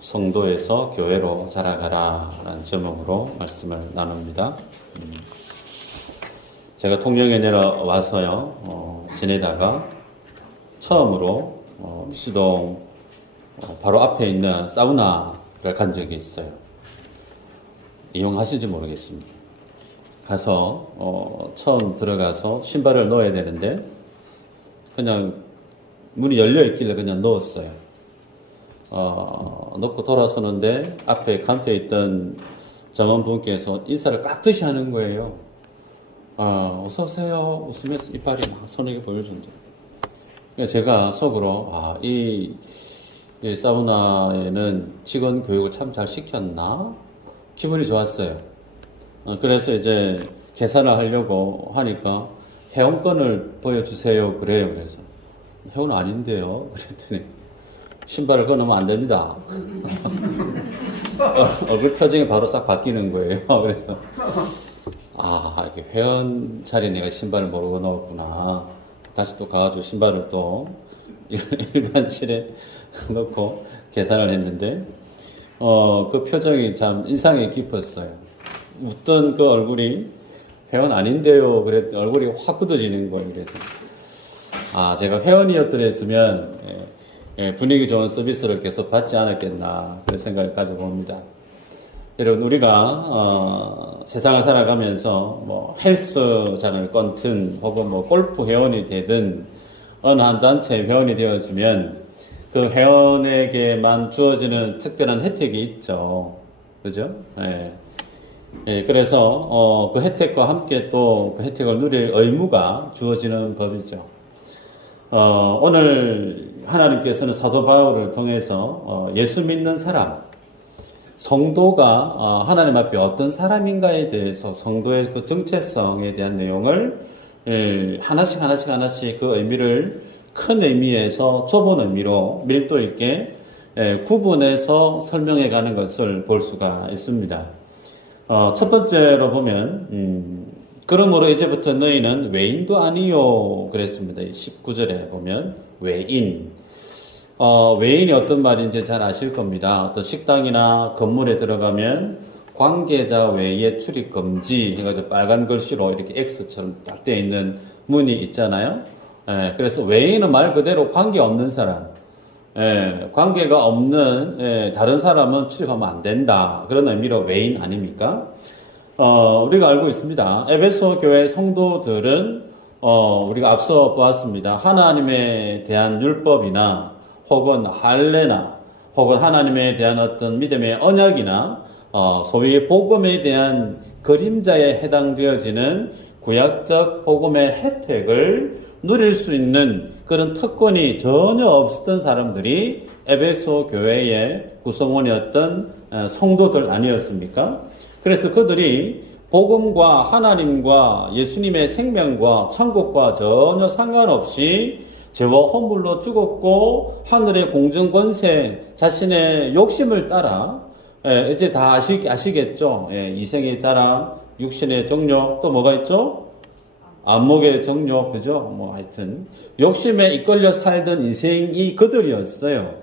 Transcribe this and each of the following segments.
성도에서 교회로 자라가라 라는 제목으로 말씀을 나눕니다. 제가 통영에 내려와서요, 지내다가 처음으로 미수동 바로 앞에 있는 사우나를 간 적이 있어요. 이용하실지 모르겠습니다. 가서 처음 들어가서 신발을 넣어야 되는데 그냥 문이 열려 있길래 그냥 넣었어요. 넣고 돌아서는데 앞에 카운터에 있던 점원분께서 인사를 깍듯이 하는 거예요. 어서 오세요. 웃으면서 이빨이 막 선하게 보여준다. 그래서 제가 속으로 이 사우나에는 직원 교육을 참 잘 시켰나? 기분이 좋았어요. 그래서 이제 계산을 하려고 하니까 회원권을 보여주세요. 그래요. 그래서 회원 아닌데요. 그랬더니 신발을 끊으면 안 됩니다. 얼굴 표정이 바로 싹 바뀌는 거예요. 그래서 이렇게 회원 자리에 내가 신발을 모르고 넣었구나. 다시 또 가가지고 신발을 또 일반실에 넣고 계산을 했는데 그 표정이 참 인상이 깊었어요. 웃던 그 얼굴이 회원 아닌데요. 그랬더니 얼굴이 확 굳어지는 거예요. 그래서 제가 회원이었더랬으면 분위기 좋은 서비스를 계속 받지 않았겠나 그런 생각을 가져봅니다. 여러분, 우리가 세상을 살아가면서 뭐 헬스장을 끊든 혹은 뭐 골프 회원이 되든 어느 한 단체 회원이 되어지면 그 회원에게만 주어지는 특별한 혜택이 있죠. 그죠? 그래서 그 혜택과 함께 또 그 혜택을 누릴 의무가 주어지는 법이죠. 오늘 하나님께서는 사도 바울을 통해서 예수 믿는 사람, 성도가 하나님 앞에 어떤 사람인가에 대해서 성도의 그 정체성에 대한 내용을 하나씩 그 의미를 큰 의미에서 좁은 의미로 밀도 있게 구분해서 설명해 가는 것을 볼 수가 있습니다. 첫 번째로 보면 그러므로 이제부터 너희는 외인도 아니요 그랬습니다. 19절에 보면 외인. 외인이 어떤 말인지 잘 아실 겁니다. 어떤 식당이나 건물에 들어가면 관계자 외에 출입 금지 해가지고 빨간 글씨로 이렇게 X처럼 딱 되어 있는 문이 있잖아요. 그래서 외인은 말 그대로 관계 없는 사람. 관계가 없는 다른 사람은 출입하면 안 된다. 그런 의미로 외인 아닙니까? 우리가 알고 있습니다. 에베소 교회 성도들은 우리가 앞서 보았습니다. 하나님에 대한 율법이나 혹은 할례나 혹은 하나님에 대한 어떤 믿음의 언약이나 소위 복음에 대한 그림자에 해당되어지는 구약적 복음의 혜택을 누릴 수 있는 그런 특권이 전혀 없었던 사람들이 에베소 교회의 구성원이었던 성도들 아니었습니까? 그래서 그들이 복음과 하나님과 예수님의 생명과 천국과 전혀 상관없이 죄와 허물로 죽었고 하늘의 공중 권세 자신의 욕심을 따라 이제 다 아시겠죠? 이생의 자랑, 육신의 정욕, 또 뭐가 있죠? 안목의 정욕, 그죠? 뭐 하여튼 욕심에 이끌려 살던 인생이 그들이었어요.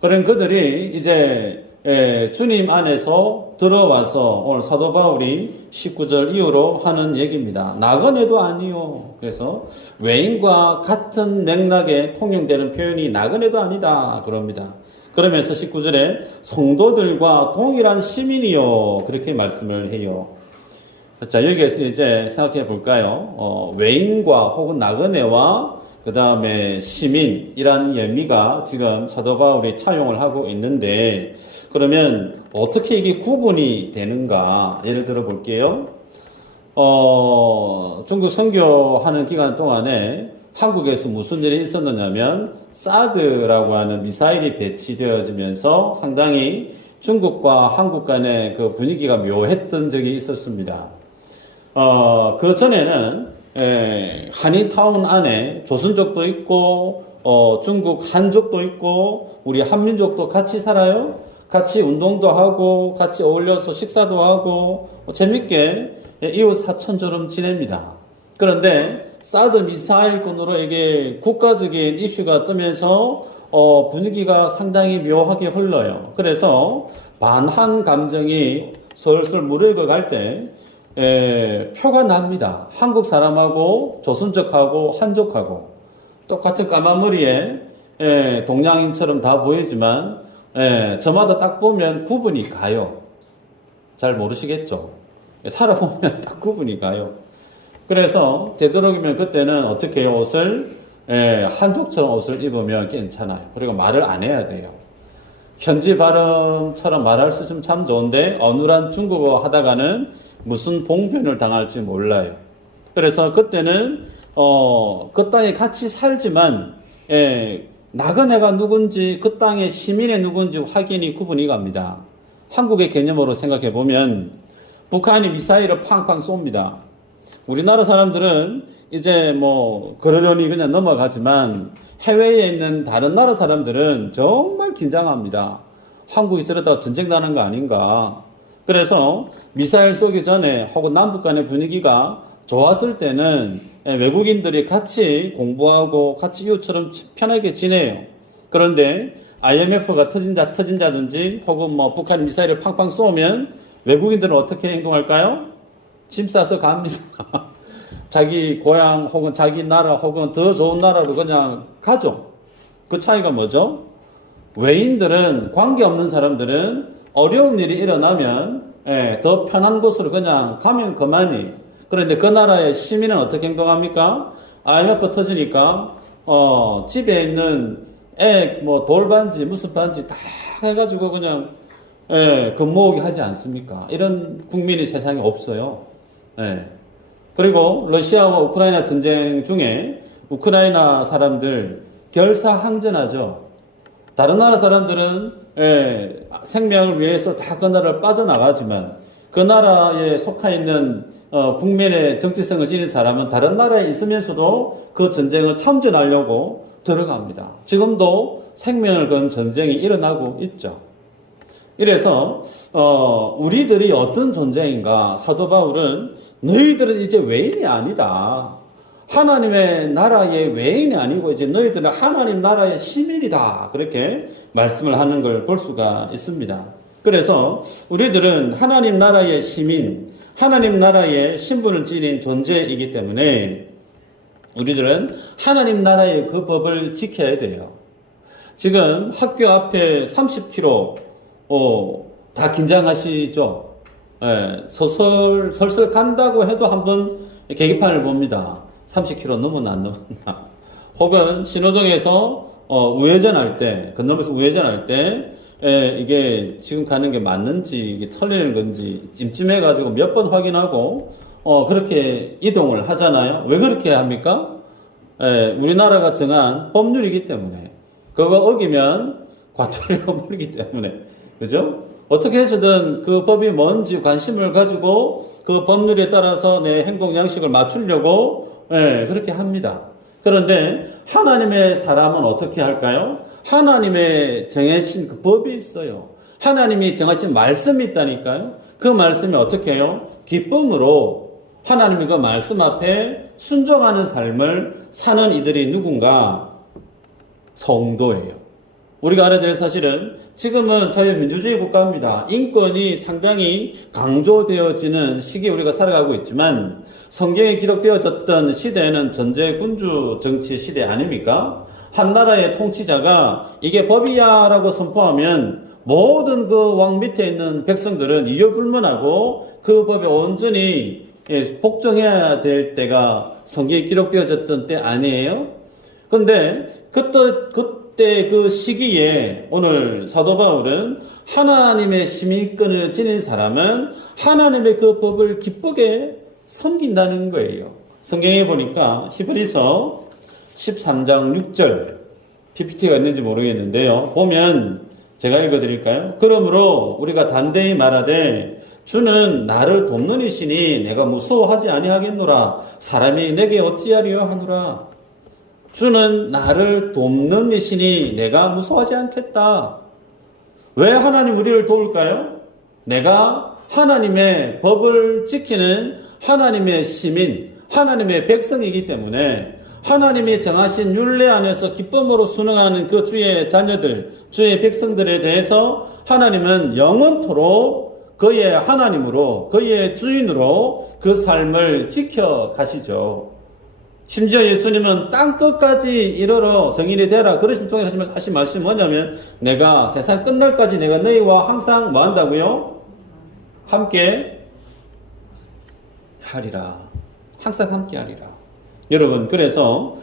그런 그들이 이제 주님 안에서 들어와서 오늘 사도 바울이 19절 이후로 하는 얘기입니다. 나그네도 아니요. 그래서 외인과 같은 맥락에 통용되는 표현이 나그네도 아니다 그럽니다. 그러면서 19절에 성도들과 동일한 시민이요 그렇게 말씀을 해요. 자, 여기에서 이제 생각해 볼까요? 외인과 혹은 나그네와 그 다음에 시민이라는 의미가 지금 사도 바울이 차용을 하고 있는데 그러면 어떻게 이게 구분이 되는가? 예를 들어 볼게요. 중국 선교하는 기간 동안에 한국에서 무슨 일이 있었느냐면 사드라고 하는 미사일이 배치되어지면서 상당히 중국과 한국 간의 그 분위기가 묘했던 적이 있었습니다. 그 전에는 한인타운 안에 조선족도 있고 중국 한족도 있고 우리 한민족도 같이 살아요. 같이 운동도 하고 같이 어울려서 식사도 하고 재밌게 이웃 사촌처럼 지냅니다. 그런데 사드 미사일군으로 이게 국가적인 이슈가 뜨면서 분위기가 상당히 묘하게 흘러요. 그래서 반한 감정이 슬슬 무르익어 갈 때 표가 납니다. 한국 사람하고 조선족하고 한족하고 똑같은 까만 머리에 동양인처럼 다 보이지만 저마다 딱 보면 구분이 가요. 잘 모르시겠죠? 살아보면 딱 구분이 가요. 그래서 되도록이면 그때는 어떻게 해요? 옷을 한족처럼 옷을 입으면 괜찮아요. 그리고 말을 안 해야 돼요. 현지 발음처럼 말할 수 있으면 참 좋은데 어눌한 중국어 하다가는 무슨 봉변을 당할지 몰라요. 그래서 그때는 그 땅에 같이 살지만 나그네가 누군지 그 땅의 시민이 누군지 확인이 구분이 갑니다. 한국의 개념으로 생각해 보면 북한이 미사일을 팡팡 쏩니다. 우리나라 사람들은 이제 뭐 그러려니 그냥 넘어가지만 해외에 있는 다른 나라 사람들은 정말 긴장합니다. 한국이 저러다가 전쟁 나는 거 아닌가. 그래서 미사일 쏘기 전에 혹은 남북 간의 분위기가 좋았을 때는 외국인들이 같이 공부하고 같이 이웃처럼 편하게 지내요. 그런데 IMF가 터진다든지 혹은 뭐 북한이 미사일을 팡팡 쏘면 외국인들은 어떻게 행동할까요? 짐 싸서 갑니다. 자기 고향 혹은 자기 나라 혹은 더 좋은 나라로 그냥 가죠. 그 차이가 뭐죠? 외인들은, 관계없는 사람들은 어려운 일이 일어나면 더 편한 곳으로 그냥 가면 그만이. 그런데 그 나라의 시민은 어떻게 행동합니까? IMF 터지니까 집에 있는 뭐 돌반지 무슨 반지 다 해가지고 그냥 금모으기 하지 않습니까? 이런 국민이 세상에 없어요. 그리고 러시아와 우크라이나 전쟁 중에 우크라이나 사람들 결사항전하죠. 다른 나라 사람들은 생명을 위해서 다 그 나라를 빠져나가지만 그 나라에 속해 있는 국민의 정체성을 지닌 사람은 다른 나라에 있으면서도 그 전쟁을 참전하려고 들어갑니다. 지금도 생명을 건 전쟁이 일어나고 있죠. 이래서 우리들이 어떤 존재인가? 사도 바울은 너희들은 이제 외인이 아니다. 하나님의 나라의 외인이 아니고 이제 너희들은 하나님 나라의 시민이다. 그렇게 말씀을 하는 걸 볼 수가 있습니다. 그래서 우리들은 하나님 나라의 시민, 하나님 나라의 신분을 지닌 존재이기 때문에 우리들은 하나님 나라의 그 법을 지켜야 돼요. 지금 학교 앞에 30km 다 긴장하시죠? 설설 간다고 해도 한번 계기판을 봅니다. 30km 넘었나 안 넘었나. 혹은 신호등에서 우회전할 때, 건너면서 우회전할 때 이게 지금 가는 게 맞는지 이게 틀리는 건지 찜찜해가지고 몇 번 확인하고 그렇게 이동을 하잖아요. 왜 그렇게 합니까? 우리나라가 정한 법률이기 때문에. 그거 어기면 과태료가 물기 때문에. 그죠? 어떻게 해서든 그 법이 뭔지 관심을 가지고 그 법률에 따라서 내 행동 양식을 맞추려고 그렇게 합니다. 그런데 하나님의 사람은 어떻게 할까요? 하나님의 정하신 그 법이 있어요. 하나님이 정하신 말씀이 있다니까요. 그 말씀이 어떻게 해요? 기쁨으로 하나님의 그 말씀 앞에 순종하는 삶을 사는 이들이 누군가? 성도예요. 우리가 알아야 될 사실은 지금은 자유민주주의 국가입니다. 인권이 상당히 강조되어지는 시기에 우리가 살아가고 있지만 성경에 기록되어졌던 시대에는 전제군주 정치 시대 아닙니까? 한 나라의 통치자가 이게 법이야 라고 선포하면 모든 그 왕 밑에 있는 백성들은 이유불문하고 그 법에 온전히 복종해야 될 때가 성경에 기록되어졌던 때 아니에요? 근데 그때 그 시기에 오늘 사도 바울은 하나님의 시민권을 지닌 사람은 하나님의 그 법을 기쁘게 섬긴다는 거예요. 성경에 보니까 히브리서 13장 6절 PPT가 있는지 모르겠는데요. 보면 제가 읽어드릴까요? 그러므로 우리가 단대히 말하되 주는 나를 돕는 이시니 내가 무서워하지 아니하겠노라. 사람이 내게 어찌하리요 하노라. 주는 나를 돕는 이시니 내가 무서워하지 않겠다. 왜 하나님 우리를 도울까요? 내가 하나님의 법을 지키는 하나님의 시민, 하나님의 백성이기 때문에 하나님이 정하신 율례 안에서 기쁨으로 순응하는 그 주의 자녀들, 주의 백성들에 대해서 하나님은 영원토록 그의 하나님으로, 그의 주인으로 그 삶을 지켜가시죠. 심지어 예수님은 땅 끝까지 이르러 성인이 되라. 그러신 중에 하신 말씀이 뭐냐면, 내가 세상 끝날까지 내가 너희와 항상 뭐 한다고요? 함께 하리라. 항상 함께 하리라. 여러분, 그래서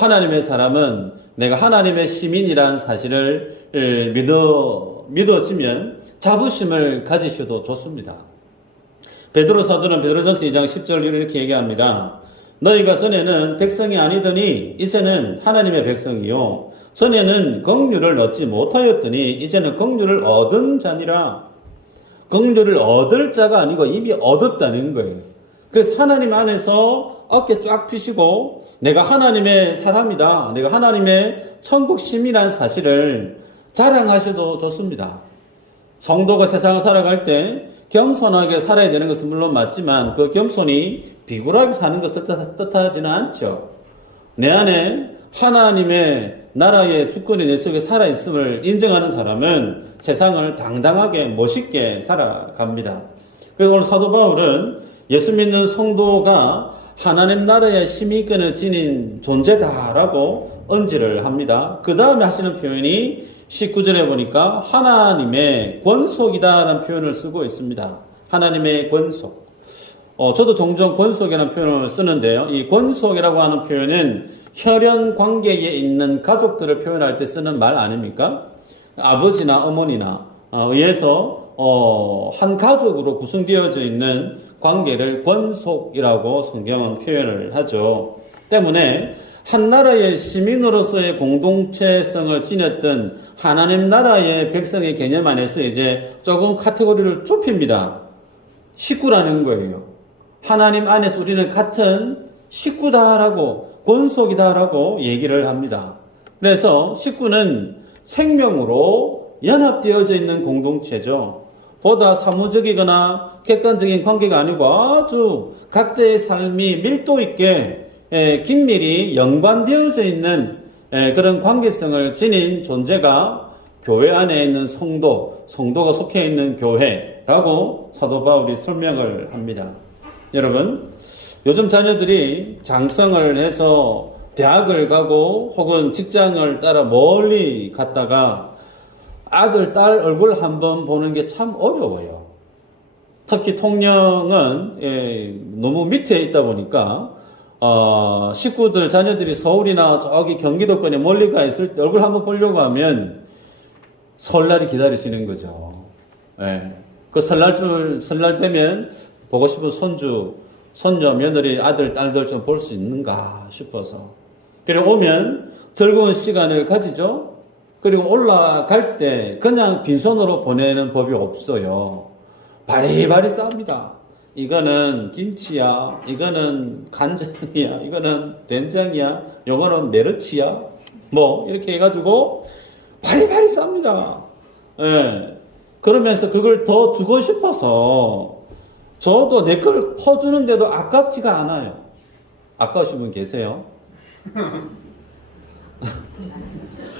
하나님의 사람은 내가 하나님의 시민이라는 사실을 믿어지면 자부심을 가지셔도 좋습니다. 베드로 사도는 베드로전서 2장 10절 이렇게 얘기합니다. 너희가 전에는 백성이 아니더니 이제는 하나님의 백성이요, 전에는 긍휼을 얻지 못하였더니 이제는 긍휼을 얻은 자니라. 긍휼을 얻을 자가 아니고 이미 얻었다는 거예요. 그래서 하나님 안에서 어깨 쫙 펴시고 내가 하나님의 사람이다, 내가 하나님의 천국 시민이라는 사실을 자랑하셔도 좋습니다. 성도가 세상을 살아갈 때 겸손하게 살아야 되는 것은 물론 맞지만 그 겸손이 비굴하게 사는 것을 뜻하지는 않죠. 내 안에 하나님의 나라의 주권이 내 속에 살아있음을 인정하는 사람은 세상을 당당하게 멋있게 살아갑니다. 그리고 오늘 사도 바울은 예수 믿는 성도가 하나님 나라의 시민권을 지닌 존재다라고 언지를 합니다. 그 다음에 하시는 표현이 19절에 보니까 하나님의 권속이다라는 표현을 쓰고 있습니다. 하나님의 권속. 저도 종종 권속이라는 표현을 쓰는데요. 이 권속이라고 하는 표현은 혈연 관계에 있는 가족들을 표현할 때 쓰는 말 아닙니까? 아버지나 어머니나 의해서 한 가족으로 구성되어져 있는 관계를 권속이라고 성경은 표현을 하죠. 때문에 한 나라의 시민으로서의 공동체성을 지녔던 하나님 나라의 백성의 개념 안에서 이제 조금 카테고리를 좁힙니다. 식구라는 거예요. 하나님 안에서 우리는 같은 식구다라고, 권속이다라고 얘기를 합니다. 그래서 식구는 생명으로 연합되어져 있는 공동체죠. 보다 사무적이거나 객관적인 관계가 아니고 아주 각자의 삶이 밀도 있게 긴밀히 연관되어져 있는 그런 관계성을 지닌 존재가 교회 안에 있는 성도가 속해 있는 교회라고 사도 바울이 설명을 합니다. 여러분, 요즘 자녀들이 장성을 해서 대학을 가고 혹은 직장을 따라 멀리 갔다가 아들, 딸 얼굴 한번 보는 게 참 어려워요. 특히 통영은 너무 밑에 있다 보니까 식구들, 자녀들이 서울이나 저기 경기도권에 멀리 가 있을 때 얼굴 한번 보려고 하면 설날이 기다리시는 거죠. 그 설날 되면 보고 싶은 손주, 손녀, 며느리, 아들, 딸들 좀 볼 수 있는가 싶어서. 그리고 오면 즐거운 시간을 가지죠. 그리고 올라갈 때 그냥 빈손으로 보내는 법이 없어요. 바리바리 싸웁니다. 이거는 김치야, 이거는 간장이야, 이거는 된장이야, 요거는 메르치야, 뭐 이렇게 해가지고 바리바리 싸웁니다. 그러면서 그걸 더 주고 싶어서 저도 내 걸 퍼주는데도 아깝지가 않아요. 아까우신 분 계세요?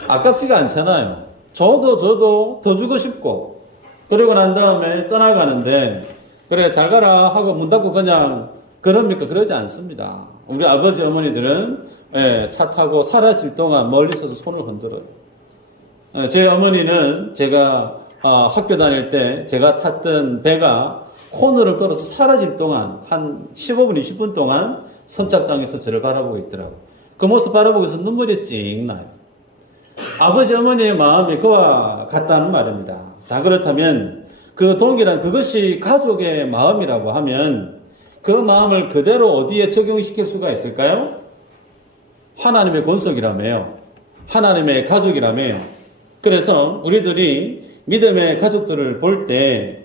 아깝지가 않잖아요. 저도 더 주고 싶고, 그리고 난 다음에 떠나가는데, 그래, 잘 가라 하고 문 닫고 그냥, 그럽니까? 그러지 않습니다. 우리 아버지, 어머니들은, 차 타고 사라질 동안 멀리 서서 손을 흔들어요. 제 어머니는 제가 학교 다닐 때 제가 탔던 배가 코너를 돌아서 사라질 동안, 한 15분, 20분 동안 선착장에서 저를 바라보고 있더라고요. 그 모습 바라보고서 눈물이 찡 나요. 아버지, 어머니의 마음이 그와 같다는 말입니다. 자, 그렇다면 그 동일한 그것이 가족의 마음이라고 하면 그 마음을 그대로 어디에 적용시킬 수가 있을까요? 하나님의 권속이라며요. 하나님의 가족이라며요. 그래서 우리들이 믿음의 가족들을 볼 때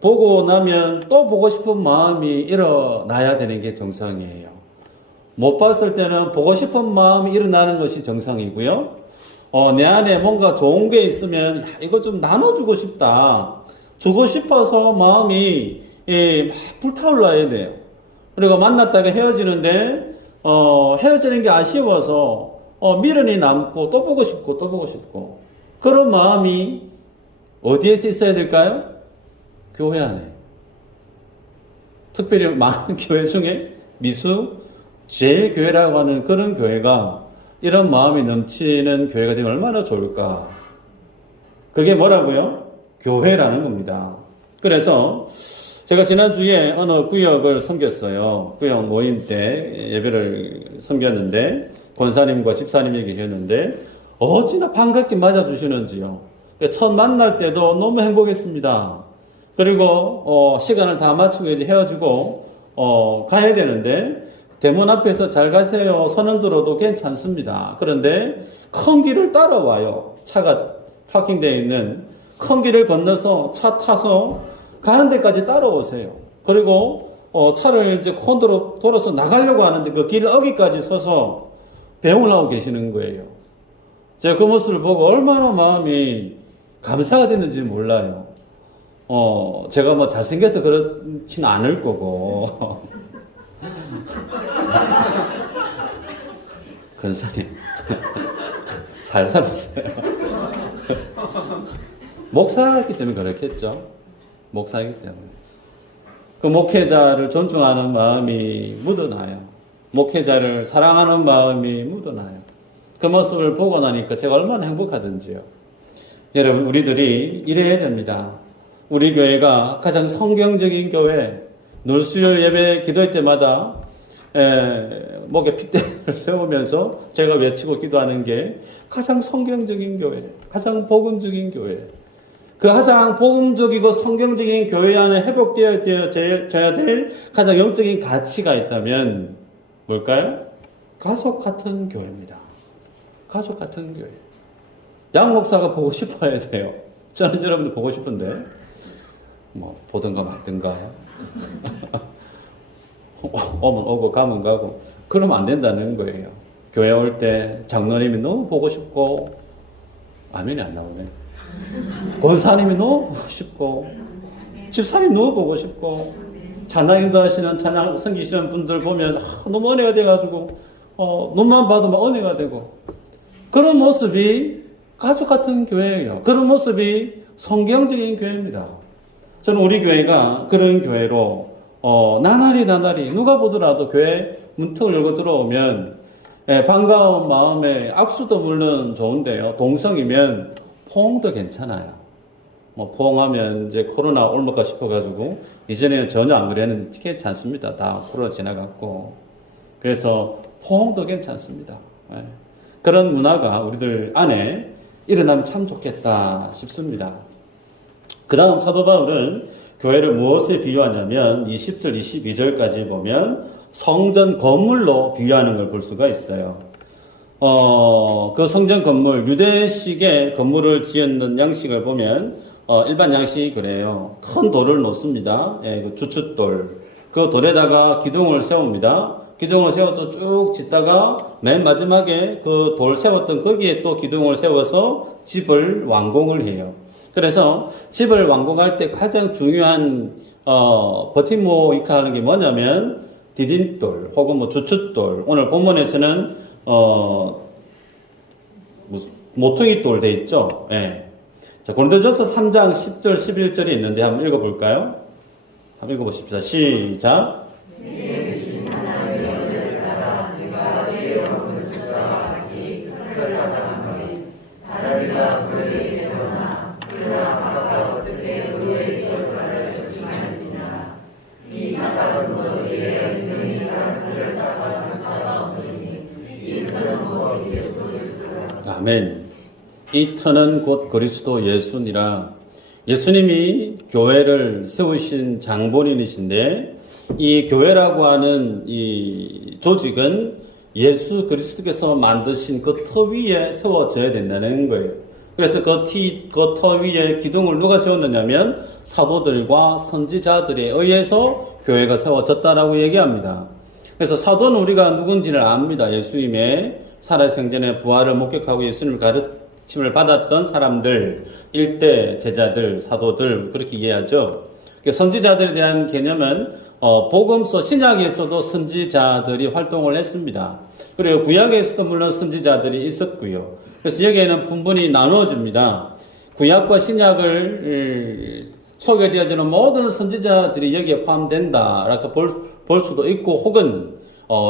보고 나면 또 보고 싶은 마음이 일어나야 되는 게 정상이에요. 못 봤을 때는 보고 싶은 마음이 일어나는 것이 정상이고요. 내 안에 뭔가 좋은 게 있으면 이거 좀 나눠주고 싶다. 주고 싶어서 마음이 막 불타올라야 돼요. 그리고 만났다가 헤어지는데 헤어지는 게 아쉬워서 미련이 남고 또 보고 싶고 또 보고 싶고 그런 마음이 어디에서 있어야 될까요? 교회 안에. 특별히 많은 교회 중에 미수 제일 교회라고 하는 그런 교회가 이런 마음이 넘치는 교회가 되면 얼마나 좋을까? 그게 뭐라고요? 교회라는 겁니다. 그래서 제가 지난주에 어느 구역을 섬겼어요. 구역 모임 때 예배를 섬겼는데 권사님과 집사님이 계셨는데 어찌나 반갑게 맞아주시는지요. 첫 만날 때도 너무 행복했습니다. 그리고 시간을 다 마치고 이제 헤어지고 가야 되는데 대문 앞에서 잘 가세요 선언 들어도 괜찮습니다. 그런데 큰 길을 따라와요. 차가 파킹되어 있는 큰 길을 건너서 차 타서 가는 데까지 따라오세요. 그리고 차를 이제 콘도로 돌아서 나가려고 하는데 그 길 어기까지 서서 배웅을 하고 계시는 거예요. 제가 그 모습을 보고 얼마나 마음이 감사가 됐는지 몰라요. 제가 뭐 잘생겨서 그렇지는 않을 거고. 권사님, 살살 웃어요. 목사이기 때문에 그렇겠죠. 목사이기 때문에. 그 목회자를 존중하는 마음이 묻어나요. 목회자를 사랑하는 마음이 묻어나요. 그 모습을 보고 나니까 제가 얼마나 행복하든지요. 여러분, 우리들이 이래야 됩니다. 우리 교회가 가장 성경적인 교회, 늘 수요일 예배 기도할 때마다 목에 핏대를 세우면서 제가 외치고 기도하는 게 가장 성경적인 교회, 가장 복음적인 교회. 그 가장 복음적이고 성경적인 교회 안에 회복되어야 될 가장 영적인 가치가 있다면 뭘까요? 가족 같은 교회입니다. 가족 같은 교회. 양 목사가 보고 싶어야 돼요. 저는 여러분들 보고 싶은데 뭐 보든가 말든가 오면 오고 가면 가고 그러면 안 된다는 거예요. 교회 올 때 장로님이 너무 보고 싶고 아멘이 안 나오네. 권사님이 너무 보고 싶고 집사님 너무 보고 싶고 찬양 인도하시는 찬양 섬기시는 분들 보면 너무 은혜가 돼가지고 눈만 봐도 막 은혜가 되고 그런 모습이 가족 같은 교회예요. 그런 모습이 성경적인 교회입니다. 저는 우리 교회가 그런 교회로 나날이 누가 보더라도 교회 문턱을 열고 들어오면 반가운 마음에 악수도 물론 좋은데요. 동성이면 포옹도 괜찮아요. 뭐 포옹하면 이제 코로나 올까 싶어가지고 이전에는 전혀 안 그랬는데 괜찮습니다. 다 코로나 지나갔고 그래서 포옹도 괜찮습니다. 그런 문화가 우리들 안에 일어나면 참 좋겠다 싶습니다. 그 다음 사도 바울은 교회를 무엇에 비유하냐면 20절, 22절까지 보면 성전 건물로 비유하는 걸 볼 수가 있어요. 그 성전 건물, 유대식의 건물을 지었는 양식을 보면 일반 양식이 그래요. 큰 돌을 놓습니다. 그 주춧돌. 그 돌에다가 기둥을 세웁니다. 기둥을 세워서 쭉 짓다가 맨 마지막에 그 돌 세웠던 거기에 또 기둥을 세워서 집을 완공을 해요. 그래서 집을 완공할 때 가장 중요한 버팀목이라는 게 뭐냐면 디딤돌 혹은 뭐 주춧돌. 오늘 본문에서는 모퉁이돌 돼 있죠. 예. 자, 고린도전서 3장 10절 11절이 있는데 한번 읽어볼까요? 한번 읽어보십시다. 시작. 아멘. 이 터는 곧 그리스도 예수니라. 예수님이 교회를 세우신 장본인이신데 이 교회라고 하는 이 조직은 예수 그리스도께서 만드신 그 터 위에 세워져야 된다는 거예요. 그래서 그 터 위에 기둥을 누가 세웠느냐면 사도들과 선지자들에 의해서 교회가 세워졌다라고 얘기합니다. 그래서 사도는 우리가 누군지를 압니다. 예수님의 살아생전의 부활을 목격하고 예수님을 가르침을 받았던 사람들, 일대 제자들, 사도들 그렇게 이해하죠. 선지자들에 대한 개념은 복음서 신약에서도 선지자들이 활동을 했습니다. 그리고 구약에서도 물론 선지자들이 있었고요. 그래서 여기에는 분분히 나누어집니다. 구약과 신약을 소개되어지는 모든 선지자들이 여기에 포함된다라고 볼 수도 있고, 혹은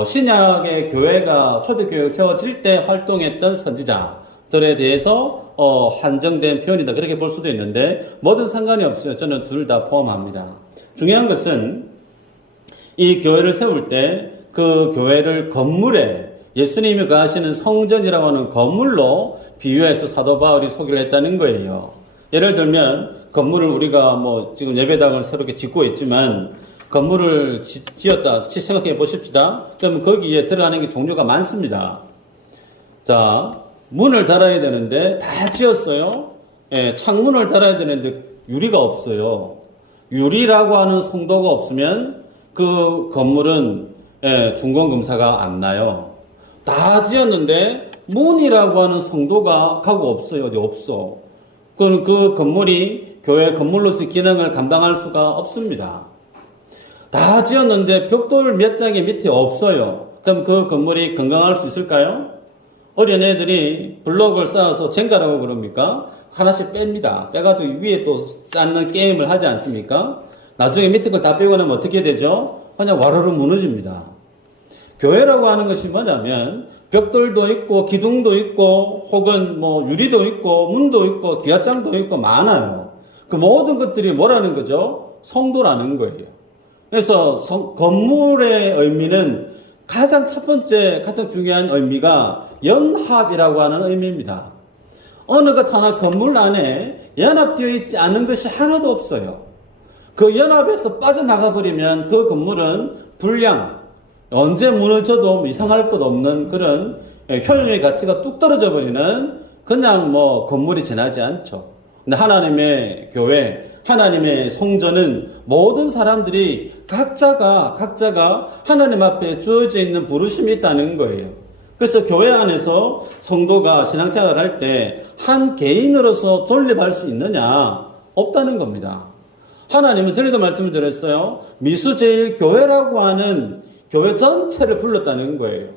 신약의 교회가 초대교회가 세워질 때 활동했던 선지자들에 대해서 한정된 표현이다, 그렇게 볼 수도 있는데 뭐든 상관이 없어요. 저는 둘 다 포함합니다. 중요한 것은 이 교회를 세울 때 그 교회를 건물에, 예수님이 거하시는 성전이라고 하는 건물로 비유해서 사도 바울이 소개를 했다는 거예요. 예를 들면 건물을 우리가 지금 예배당을 새롭게 짓고 있지만 건물을 지었다 생각해 보십시다. 그러면 거기에 들어가는 게 종류가 많습니다. 자, 문을 달아야 되는데 다 지었어요. 예, 창문을 달아야 되는데 유리가 없어요. 유리라고 하는 성도가 없으면 그 건물은 준공검사가 안 나요. 다 지었는데 문이라고 하는 성도가 가고 없어요. 어디 없어. 그럼 그 건물이 교회 건물로서의 기능을 감당할 수가 없습니다. 다 지었는데 벽돌 몇 장이 밑에 없어요. 그럼 그 건물이 건강할 수 있을까요? 어린애들이 블록을 쌓아서 젠가라고 그럽니까? 하나씩 뺍니다. 빼가지고 위에 또 쌓는 게임을 하지 않습니까? 나중에 밑에 걸 다 빼고 나면 어떻게 되죠? 그냥 와르르 무너집니다. 교회라고 하는 것이 뭐냐면 벽돌도 있고 기둥도 있고 혹은 유리도 있고 문도 있고 기와장도 있고 많아요. 그 모든 것들이 뭐라는 거죠? 성도라는 거예요. 그래서 건물의 의미는 가장 첫 번째, 가장 중요한 의미가 연합이라고 하는 의미입니다. 어느 것 하나 건물 안에 연합되어 있지 않은 것이 하나도 없어요. 그 연합에서 빠져나가 버리면 그 건물은 불량, 언제 무너져도 이상할 것 없는 그런 효용의 가치가 뚝 떨어져 버리는 그냥 건물이 지나지 않죠. 근데 하나님의 교회, 하나님의 성전은 모든 사람들이 각자가 하나님 앞에 주어져 있는 부르심이 있다는 거예요. 그래서 교회 안에서 성도가 신앙생활을 할 때 한 개인으로서 존립할 수 있느냐? 없다는 겁니다. 하나님은 전에도 말씀을 드렸어요. 미수제일교회라고 하는 교회 전체를 불렀다는 거예요.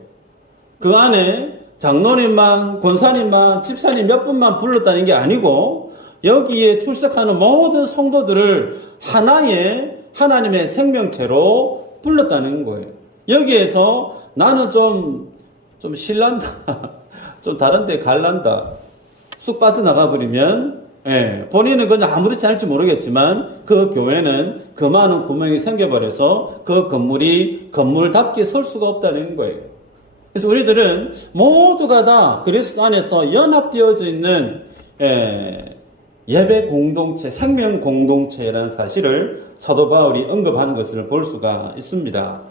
그 안에 장로님만, 권사님만, 집사님 몇 분만 불렀다는 게 아니고 여기에 출석하는 모든 성도들을 하나의 하나님의 생명체로 불렀다는 거예요. 여기에서 나는 좀 실난다. 좀 다른 데 갈란다. 쑥 빠져나가 버리면 본인은 그냥 아무렇지 않을지 모르겠지만 그 교회는 그 많은 구멍이 생겨버려서 그 건물이 건물답게 설 수가 없다는 거예요. 그래서 우리들은 모두가 다 그리스도 안에서 연합되어져 있는 예배 공동체, 생명 공동체라는 사실을 사도 바울이 언급하는 것을 볼 수가 있습니다.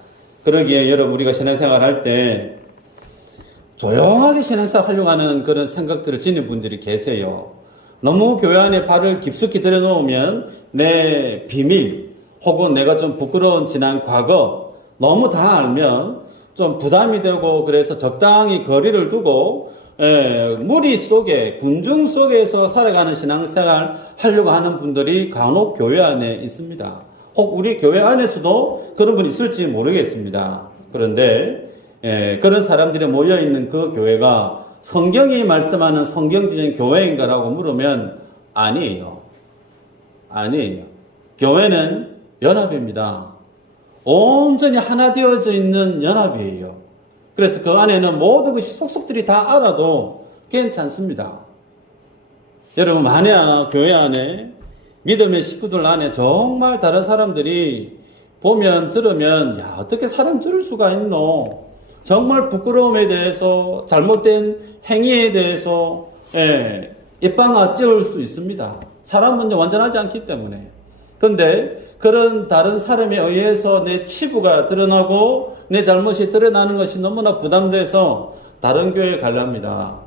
그러기에 여러분, 우리가 신앙생활 할 때 조용하게 신앙생활 하려고 하는 그런 생각들을 지닌 분들이 계세요. 너무 교회 안에 발을 깊숙이 들여놓으면 내 비밀 혹은 내가 좀 부끄러운 지난 과거 너무 다 알면 좀 부담이 되고, 그래서 적당히 거리를 두고 무리 속에, 군중 속에서 살아가는 신앙생활 하려고 하는 분들이 간혹 교회 안에 있습니다. 혹 우리 교회 안에서도 그런 분이 있을지 모르겠습니다. 그런데 그런 사람들이 모여있는 그 교회가 성경이 말씀하는 성경적인 교회인가라고 물으면 아니에요. 교회는 연합입니다. 온전히 하나 되어져 있는 연합이에요. 그래서 그 안에는 모든 것이 속속들이 다 알아도 괜찮습니다. 여러분, 교회 안에 믿음의 식구들 안에 정말 다른 사람들이 보면 들으면 어떻게 사람 저럴 수가 있노? 정말 부끄러움에 대해서, 잘못된 행위에 대해서 입방아 찌울 수 있습니다. 사람은 완전하지 않기 때문에. 그런데 그런 다른 사람에 의해서 내 치부가 드러나고 내 잘못이 드러나는 것이 너무나 부담돼서 다른 교회에 가려합니다.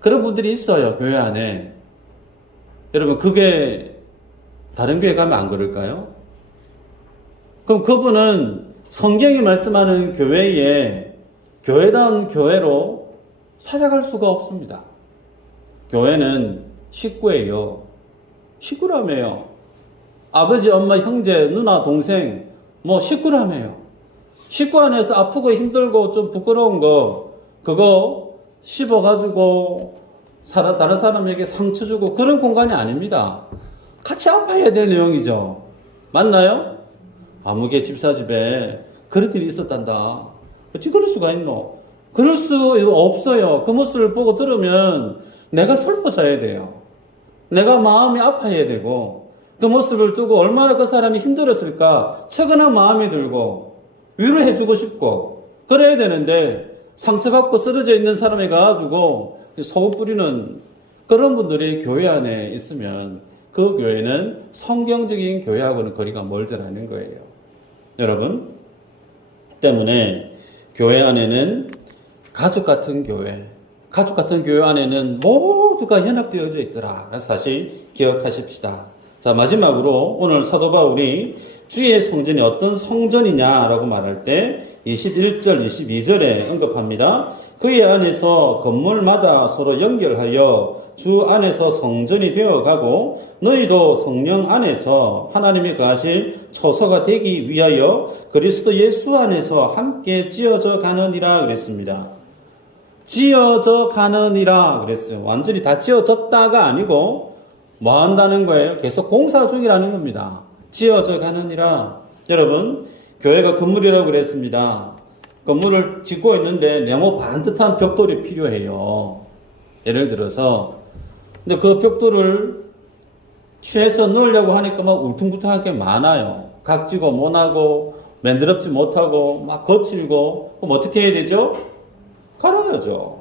그런 분들이 있어요, 교회 안에. 여러분, 그게 다른 교회 가면 안 그럴까요? 그럼 그분은 성경이 말씀하는 교회에 교회다운 교회로 살아갈 수가 없습니다. 교회는 식구예요. 식구라며요. 아버지, 엄마, 형제, 누나, 동생 뭐 식구라며요. 식구 안에서 아프고 힘들고 좀 부끄러운 거 그거 씹어가지고 다른 사람에게 상처 주고 그런 공간이 아닙니다. 같이 아파야 될 내용이죠. 맞나요? 아무개 집사 집에 그런 일이 있었단다. 어찌 그럴 수가 있노? 그럴 수 없어요. 그 모습을 보고 들으면 내가 슬퍼져야 돼요. 내가 마음이 아파야 되고 그 모습을 두고 얼마나 그 사람이 힘들었을까 채근한 마음이 들고 위로해주고 싶고 그래야 되는데 상처받고 쓰러져 있는 사람이 가가지고 소금 뿌리는 그런 분들이 교회 안에 있으면 그 교회는 성경적인 교회하고는 거리가 멀더라는 거예요. 여러분 때문에 교회 안에는 가족 같은 교회 안에는 모두가 연합되어져 있더라. 사실 기억하십시다. 자, 마지막으로 오늘 사도 바울이 주의 성전이 어떤 성전이냐라고 말할 때 21절, 22절에 언급합니다. 그의 안에서 건물마다 서로 연결하여 주 안에서 성전이 되어가고 너희도 성령 안에서 하나님이 거하실 초소가 되기 위하여 그리스도 예수 안에서 함께 지어져 가느니라 그랬습니다. 지어져 가느니라 그랬어요. 완전히 다 지어졌다가 아니고 뭐 한다는 거예요? 계속 공사 중이라는 겁니다. 지어져 가느니라. 여러분, 교회가 건물이라고 그랬습니다. 건물을 짓고 있는데 네모 반듯한 벽돌이 필요해요. 예를 들어서 근데 그 벽돌을 취해서 넣으려고 하니까 막 울퉁불퉁한 게 많아요. 각지고 못하고 만드럽지 못하고 막 거칠고 그럼 어떻게 해야 되죠? 갈아야죠.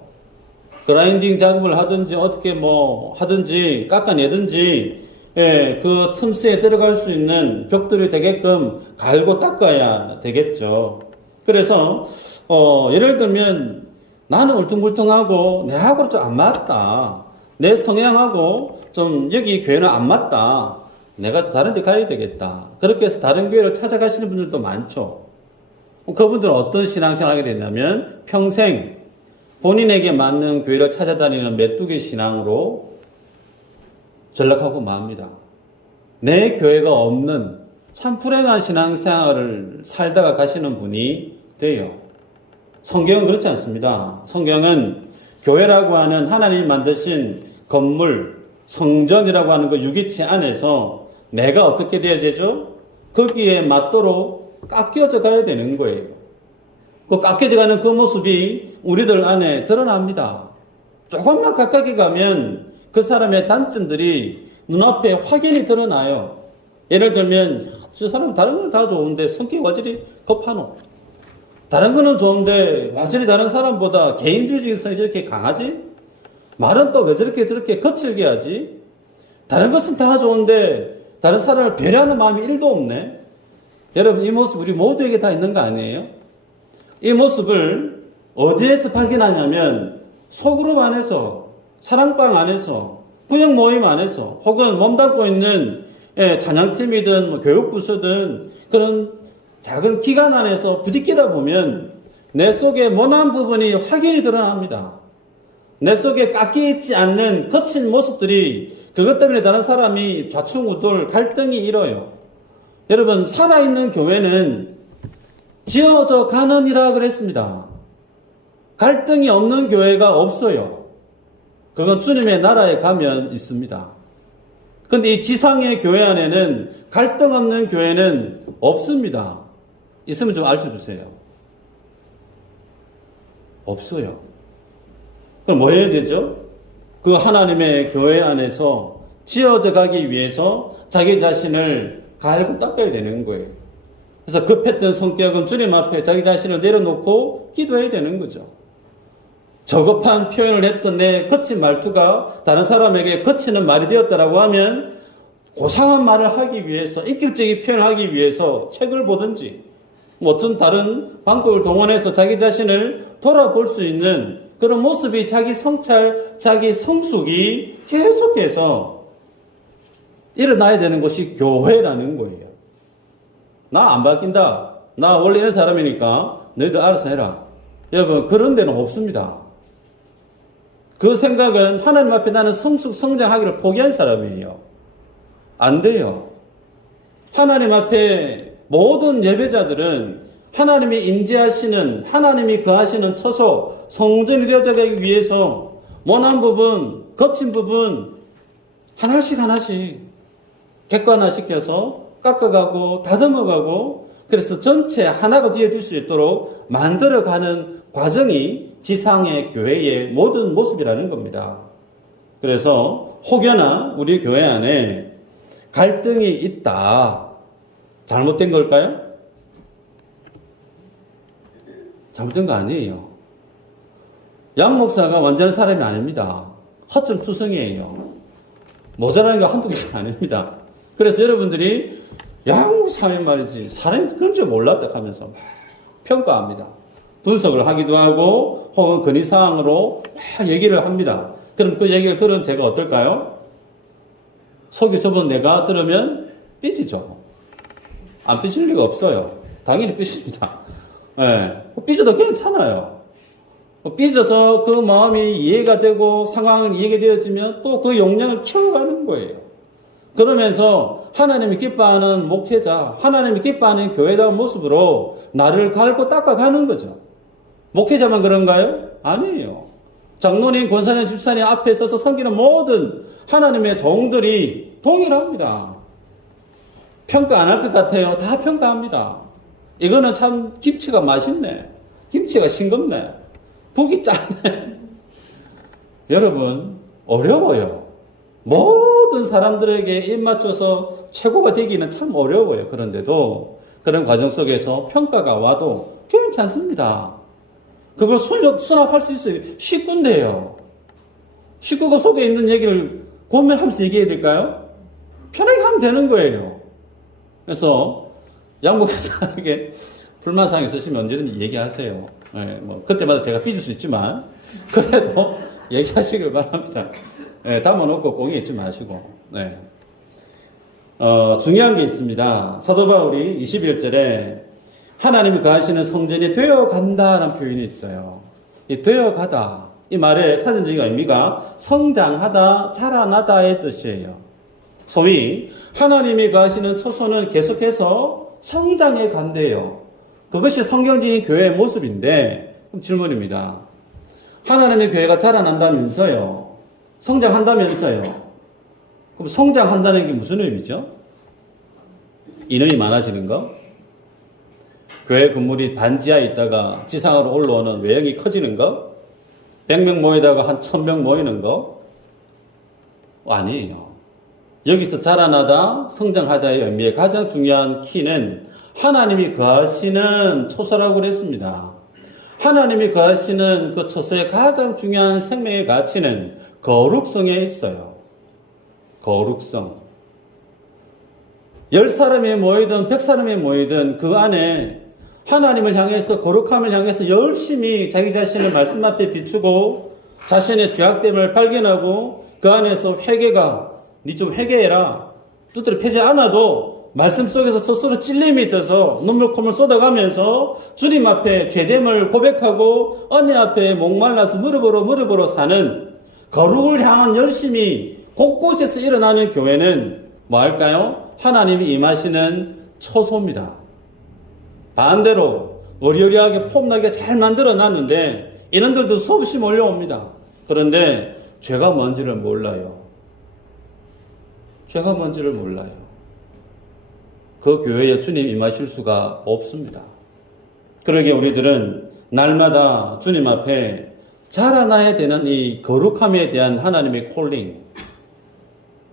그라인딩 작업을 하든지 어떻게 뭐 하든지 깎아내든지 그 틈새에 들어갈 수 있는 벽돌이 되게끔 갈고 닦아야 되겠죠. 그래서 예를 들면 나는 울퉁불퉁하고 내하고 좀 안 맞다. 내 성향하고 좀 여기 교회는 안 맞다. 내가 다른 데 가야 되겠다. 그렇게 해서 다른 교회를 찾아가시는 분들도 많죠. 그분들은 어떤 신앙생활을 하게 되냐면 평생 본인에게 맞는 교회를 찾아다니는 메뚜기 신앙으로 전락하고 맙니다. 내 교회가 없는 참 불행한 신앙생활을 살다가 가시는 분이 돼요. 성경은 그렇지 않습니다. 성경은 교회라고 하는 하나님이 만드신 건물, 성전이라고 하는 그 유기체 안에서 내가 어떻게 돼야 되죠? 거기에 맞도록 깎여져 가야 되는 거예요. 그 깎여져 가는 그 모습이 우리들 안에 드러납니다. 조금만 가까이 가면 그 사람의 단점들이 눈앞에 확연히 드러나요. 예를 들면 저 사람 다른 건 다 좋은데 성격이 와저리 급하노. 다른 거는 좋은데 와저리 다른 사람보다 개인주의적인 성이 저렇게 강하지? 말은 또 왜 저렇게 거칠게 하지? 다른 것은 다 좋은데 다른 사람을 배려하는 마음이 1도 없네. 여러분 이 모습 우리 모두에게 다 있는 거 아니에요? 이 모습을 어디에서 발견하냐면 소그룹 안에서, 사랑방 안에서, 구역 모임 안에서, 혹은 몸담고 있는 찬양팀이든 뭐 교육부서든 그런 작은 기관 안에서 부딪히다 보면 내 속에 모난 부분이 확연히 드러납니다. 내 속에 깎여있지 않는 거친 모습들이 그것 때문에 다른 사람이 좌충우돌 갈등이 일어요. 여러분 살아있는 교회는 지어져 가느니라 그랬습니다. 갈등이 없는 교회가 없어요. 그건 주님의 나라에 가면 있습니다. 근데 이 지상의 교회 안에는 갈등 없는 교회는 없습니다. 있으면 좀 알려주세요. 없어요. 그럼 뭐 해야 되죠? 그 하나님의 교회 안에서 지어져 가기 위해서 자기 자신을 갈고 닦아야 되는 거예요. 그래서 급했던 성격은 주님 앞에 자기 자신을 내려놓고 기도해야 되는 거죠. 저급한 표현을 했던 내 거친 말투가 다른 사람에게 거치는 말이 되었다라고 하면 고상한 말을 하기 위해서, 인격적인 표현을 하기 위해서 책을 보든지 뭐 어떤 다른 방법을 동원해서 자기 자신을 돌아볼 수 있는 그런 모습이 자기 성찰, 자기 성숙이 계속해서 일어나야 되는 것이 교회라는 거예요. 나 안 바뀐다. 나 원래 이런 사람이니까 너희들 알아서 해라. 여러분 그런 데는 없습니다. 그 생각은 하나님 앞에 나는 성숙 성장하기를 포기한 사람이에요. 안 돼요. 하나님 앞에 모든 예배자들은 하나님이 임재하시는, 하나님이 거하시는 처소, 성전이 되어가기 위해서 모난 부분, 거친 부분 하나씩 하나씩 객관화시켜서 깎아가고 다듬어가고, 그래서 전체 하나가 되어줄 수 있도록 만들어가는 과정이 지상의 교회의 모든 모습이라는 겁니다. 그래서 혹여나 우리 교회 안에 갈등이 있다. 잘못된 걸까요? 잘못된 거 아니에요. 양 목사가 완전한 사람이 아닙니다. 허점투성이에요. 모자라는 게 한두 개가 아닙니다. 그래서 여러분들이 양 목사님 말이지 사람이 그런 줄 몰랐다 하면서 막 평가합니다. 분석을 하기도 하고 혹은 건의사항으로 막 얘기를 합니다. 그럼 그 얘기를 들은 제가 어떨까요? 속이 좁은 내가 들으면 삐지죠. 안 삐질 리가 없어요. 당연히 삐집니다. 예, 삐져도 괜찮아요. 삐져서 그 마음이 이해가 되고 상황은 이해가 되어지면 또 그 용량을 키워가는 거예요. 그러면서 하나님이 기뻐하는 목회자, 하나님이 기뻐하는 교회다운 모습으로 나를 갈고 닦아가는 거죠. 목회자만 그런가요? 아니에요. 장로님, 권사님, 집사님 앞에 서서 섬기는 모든 하나님의 종들이 동일합니다. 평가 안 할 것 같아요. 다 평가합니다. 이거는 참 김치가 맛있네. 김치가 싱겁네. 국이 짜네. 여러분, 어려워요. 모든 사람들에게 입맞춰서 최고가 되기는 참 어려워요. 그런데도 그런 과정 속에서 평가가 와도 괜찮습니다. 그걸 수납할 수 있어요. 식구인데요. 식구가 속에 있는 얘기를 고민하면서 얘기해야 될까요? 편하게 하면 되는 거예요. 그래서 양목사에게 불만사항 있으시면 언제든지 얘기하세요. 네, 뭐 그때마다 제가 삐질 수 있지만 그래도 얘기하시길 바랍니다. 네, 담아놓고 공유 잊지 마시고. 네. 중요한 게 있습니다. 사도 바울이 21절에 하나님이 거하시는 성전이 되어간다라는 표현이 있어요. 이 되어가다, 이 말의 사전적인 의미가 성장하다, 자라나다의 뜻이에요. 소위 하나님이 거하시는 초소는 계속해서 성장해 간대요. 그것이 성경적인 교회의 모습인데, 그럼 질문입니다. 하나님의 교회가 자라난다면서요, 성장한다면서요. 그럼 성장한다는 게 무슨 의미죠? 인원이 많아지는 거? 교회 건물이 반지하에 있다가 지상으로 올라오는 외형이 커지는 거? 100명 모이다가 한 1000명 모이는 거? 아니에요. 여기서 자라나다, 성장하다의 의미의 가장 중요한 키는 하나님이 거하시는 초소라고 그랬습니다. 하나님이 거하시는 그 초소의 가장 중요한 생명의 가치는 거룩성에 있어요. 거룩성. 10사람이 모이든 100사람이 모이든 그 안에 하나님을 향해서, 거룩함을 향해서 열심히 자기 자신을 말씀 앞에 비추고 자신의 죄악됨을 발견하고 그 안에서 회개가, 니 좀 회개해라, 두드려 패지 않아도 말씀 속에서 스스로 찔림이 있어서 눈물 콧물 쏟아가면서 주님 앞에 죄됨을 고백하고 언니 앞에 목말라서 무릎으로 사는 거룩을 향한 열심이 곳곳에서 일어나는 교회는 뭐 할까요? 하나님이 임하시는 초소입니다. 반대로 어리어리하게 폼나게 잘 만들어 놨는데 이놈들도 수없이 몰려옵니다. 그런데 죄가 뭔지를 몰라요. 죄가 뭔지를 몰라요. 그 교회에 주님 임하실 수가 없습니다. 그러기에 우리들은 날마다 주님 앞에 자라나야 되는 이 거룩함에 대한 하나님의 콜링,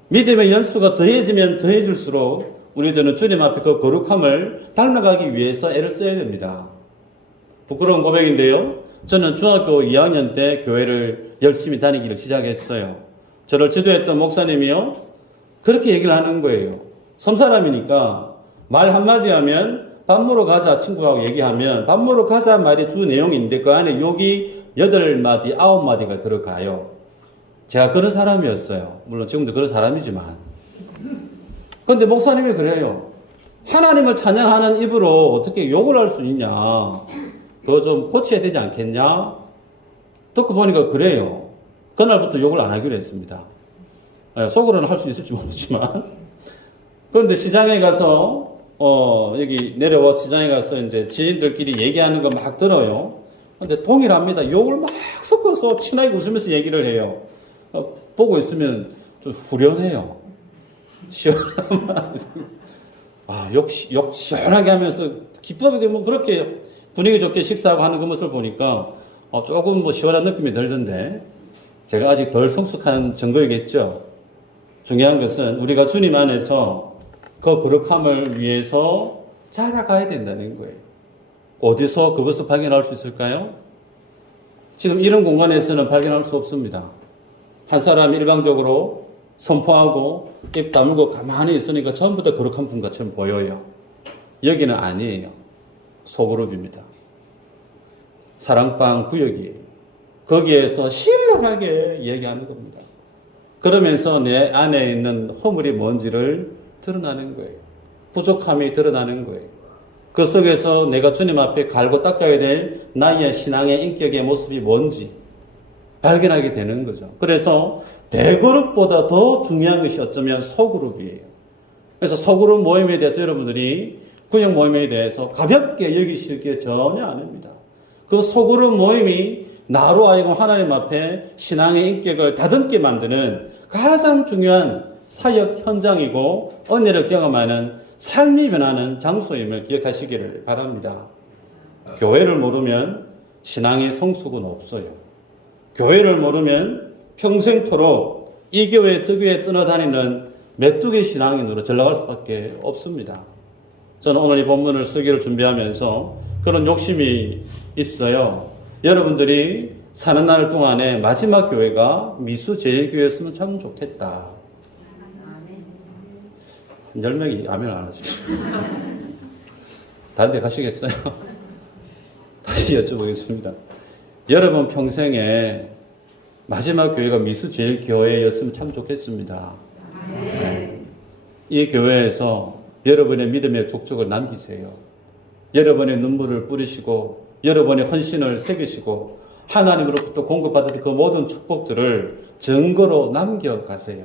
믿음의 연수가 더해지면 더해질수록 우리들은 주님 앞에 그 거룩함을 닮아가기 위해서 애를 써야 됩니다. 부끄러운 고백인데요. 저는 중학교 2학년 때 교회를 열심히 다니기를 시작했어요. 저를 지도했던 목사님이요, 그렇게 얘기를 하는 거예요. 섬사람이니까 말 한마디 하면 밥 먹으러 가자 친구하고 얘기하면 밥 먹으러 가자 말이 주 내용인데 그 안에 욕이 8마디, 9마디가 들어가요. 제가 그런 사람이었어요. 물론 지금도 그런 사람이지만. 그런데 목사님이 그래요. 하나님을 찬양하는 입으로 어떻게 욕을 할 수 있냐. 그거 좀 고쳐야 되지 않겠냐. 듣고 보니까 그래요. 그날부터 욕을 안 하기로 했습니다. 속으로는 할 수 있을지 모르지만. 그런데 시장에 가서 여기 내려와 시장에 가서 이제 지인들끼리 얘기하는 거 막 들어요. 근데 동일합니다. 욕을 막 섞어서 친하게 웃으면서 얘기를 해요. 보고 있으면 좀 후련해요. 시원하면. 욕 시원하게 하면서 기쁘게 뭐 그렇게 분위기 좋게 식사하고 하는 그 모습을 보니까 조금 뭐 시원한 느낌이 들던데 제가 아직 덜 성숙한 증거이겠죠. 중요한 것은 우리가 주님 안에서 그 거룩함을 위해서 자라가야 된다는 거예요. 어디서 그것을 발견할 수 있을까요? 지금 이런 공간에서는 발견할 수 없습니다. 한 사람이 일방적으로 선포하고 입 다물고 가만히 있으니까 전부 다 거룩한 분 것처럼 보여요. 여기는 아니에요. 소그룹입니다. 사랑방 구역이에요. 거기에서 신랄하게 얘기하는 겁니다. 그러면서 내 안에 있는 허물이 뭔지를 드러나는 거예요. 부족함이 드러나는 거예요. 그 속에서 내가 주님 앞에 갈고 닦아야 될 나의 신앙의 인격의 모습이 뭔지 발견하게 되는 거죠. 그래서 대그룹보다 더 중요한 것이 어쩌면 소그룹이에요. 그래서 소그룹 모임에 대해서 여러분들이 구역 모임에 대해서 가볍게 여기실 게 전혀 아닙니다. 그 소그룹 모임이 나로 하여금 하나님 앞에 신앙의 인격을 다듬게 만드는 가장 중요한 사역 현장이고 은혜를 경험하는 삶이 변하는 장소임을 기억하시기를 바랍니다. 교회를 모르면 신앙의 성숙은 없어요. 교회를 모르면 평생토록 이 교회 저 교회 떠나다니는 메뚜기 신앙인으로 전락할 수밖에 없습니다. 저는 오늘 이 본문을 설교를 준비하면서 그런 욕심이 있어요. 여러분들이 사는 날 동안에 마지막 교회가 미수제일교회였으면 참 좋겠다. 10명이 아멘 안 하시죠? 다른 데 가시겠어요? 다시 여쭤보겠습니다. 여러분 평생에 마지막 교회가 미수제일교회였으면 참 좋겠습니다. 네. 이 교회에서 여러분의 믿음의 족적을 남기세요. 여러분의 눈물을 뿌리시고 여러분의 헌신을 새기시고 하나님으로부터 공급받은 그 모든 축복들을 증거로 남겨가세요.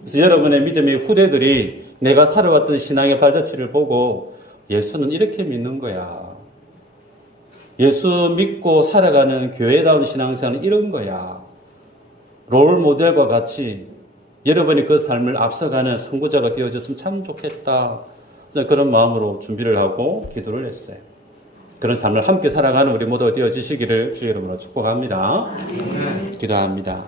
그래서 여러분의 믿음의 후대들이 내가 살아왔던 신앙의 발자취를 보고 예수는 이렇게 믿는 거야. 예수 믿고 살아가는 교회다운 신앙생활은 이런 거야. 롤 모델과 같이 여러분이 그 삶을 앞서가는 선구자가 되어졌으면 참 좋겠다. 그런 마음으로 준비를 하고 기도를 했어요. 그런 삶을 함께 살아가는 우리 모두가 되어지시기를 주의 이름으로 축복합니다. 기도합니다.